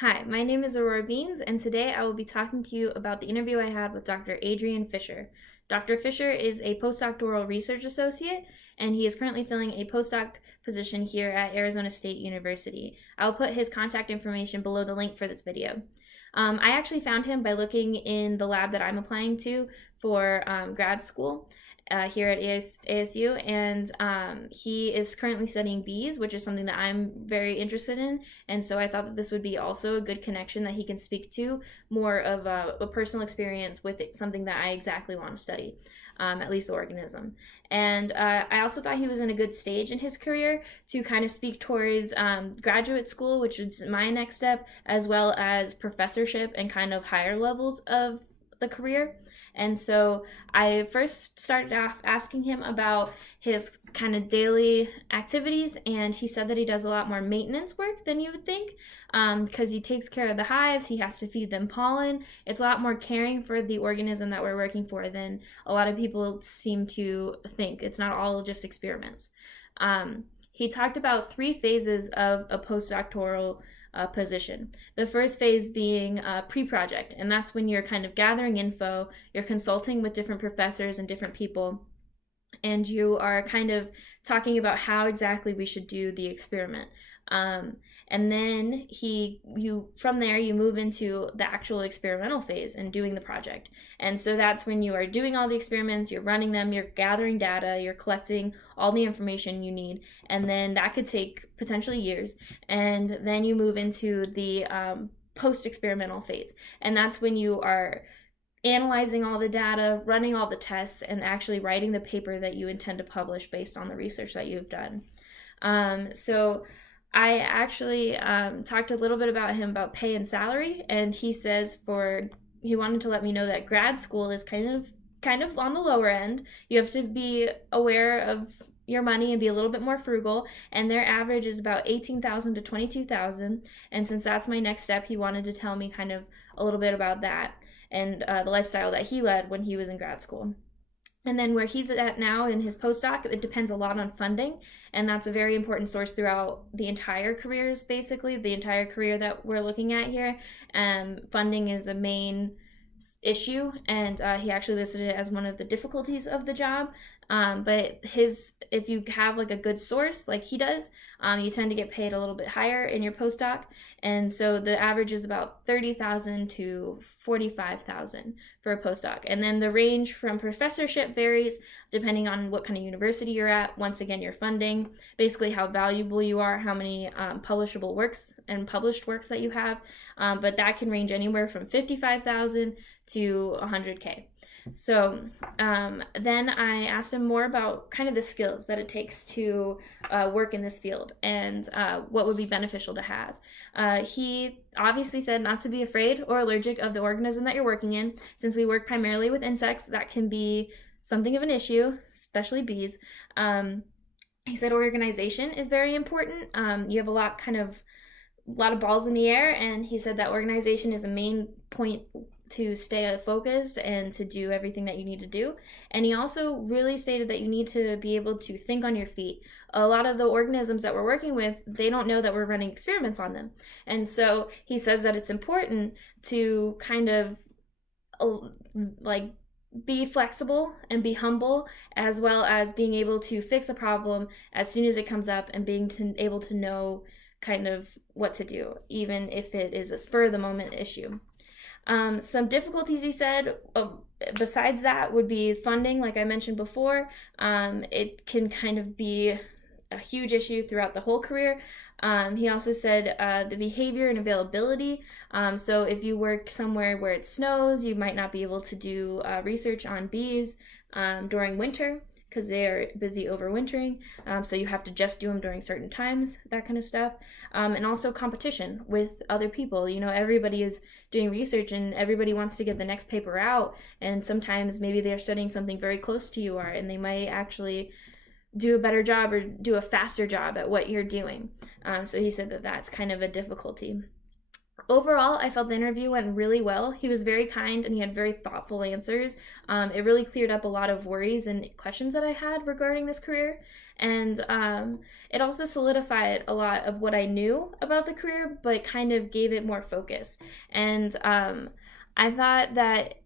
Hi, my name is Aurora Beans, and today I will be talking to you about the interview I had with Dr. Adrian Fisher. Dr. Fisher is a postdoctoral research associate, and he is currently filling a postdoc position here at Arizona State University. I'll put his contact information below the link for this video. I actually found him by looking in the lab that I'm applying to for grad school here at ASU, and he is currently studying bees, which is something that I'm very interested in. And so I thought that this would be also a good connection that he can speak to more of a personal experience with something that I exactly want to study, at least the organism. And I also thought he was in a good stage in his career to kind of speak towards graduate school, which is my next step, as well as professorship and kind of higher levels of the career. And so I first started off asking him about his kind of daily activities, and he said that he does a lot more maintenance work than you would think, because he takes care of the hives, he has to feed them pollen. It's a lot more caring for the organism that we're working for than a lot of people seem to think. It's not all just experiments. He talked about 3 phases of a postdoctoral position. The first phase being pre-project, and that's when you're kind of gathering info, you're consulting with different professors and different people, and you are kind of talking about how exactly we should do the experiment. And then from there you move into the actual experimental phase and doing the project. And so that's when you are doing all the experiments, you're running them, you're gathering data, you're collecting all the information you need, and then that could take potentially years. And then you move into the post-experimental phase, and that's when you are analyzing all the data, running all the tests, and actually writing the paper that you intend to publish based on the research that you've done. So I actually talked a little bit about him about pay and salary, and he says he wanted to let me know that grad school is kind of on the lower end. You have to be aware of your money and be a little bit more frugal, and their average is about $18,000 to $22,000. And since that's my next step, he wanted to tell me kind of a little bit about that and the lifestyle that he led when he was in grad school. And then where he's at now in his postdoc, it depends a lot on funding, and that's a very important source throughout the entire careers, basically, the entire career that we're looking at here. Funding is a main issue, and he actually listed it as one of the difficulties of the job. But if you have like a good source like he does, you tend to get paid a little bit higher in your postdoc, and so the average is about $30,000 to $45,000 for a postdoc. And then the range from professorship varies depending on what kind of university you're at. Once again, your funding, basically how valuable you are, how many publishable works and published works that you have, but that can range anywhere from $55,000 to $100K. So then I asked him more about kind of the skills that it takes to work in this field and what would be beneficial to have. He obviously said not to be afraid or allergic of the organism that you're working in. Since we work primarily with insects, that can be something of an issue, especially bees. He said organization is very important. You have a lot of balls in the air, and he said that organization is a main point to stay focused and to do everything that you need to do. And he also really stated that you need to be able to think on your feet. A lot of the organisms that we're working with, they don't know that we're running experiments on them. And so he says that it's important to kind of like be flexible and be humble, as well as being able to fix a problem as soon as it comes up and being able to know kind of what to do, even if it is a spur of the moment issue. Some difficulties, he said, besides that would be funding, like I mentioned before. It can kind of be a huge issue throughout the whole career. He also said the behavior and availability. So if you work somewhere where it snows, you might not be able to do research on bees during winter, because they are busy overwintering, so you have to just do them during certain times, that kind of stuff. And also competition with other people. Everybody is doing research and everybody wants to get the next paper out, and sometimes maybe they're studying something very close to you are, and they might actually do a better job or do a faster job at what you're doing. So he said that that's kind of a difficulty. Overall, I felt the interview went really well. He was very kind and he had very thoughtful answers. It really cleared up a lot of worries and questions that I had regarding this career. And it also solidified a lot of what I knew about the career, but kind of gave it more focus. And I thought that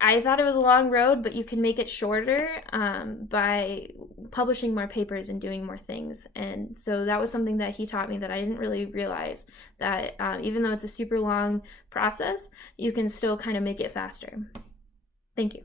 I thought it was a long road, but you can make it shorter by publishing more papers and doing more things. And so that was something that he taught me that I didn't really realize, that even though it's a super long process, you can still kind of make it faster. Thank you.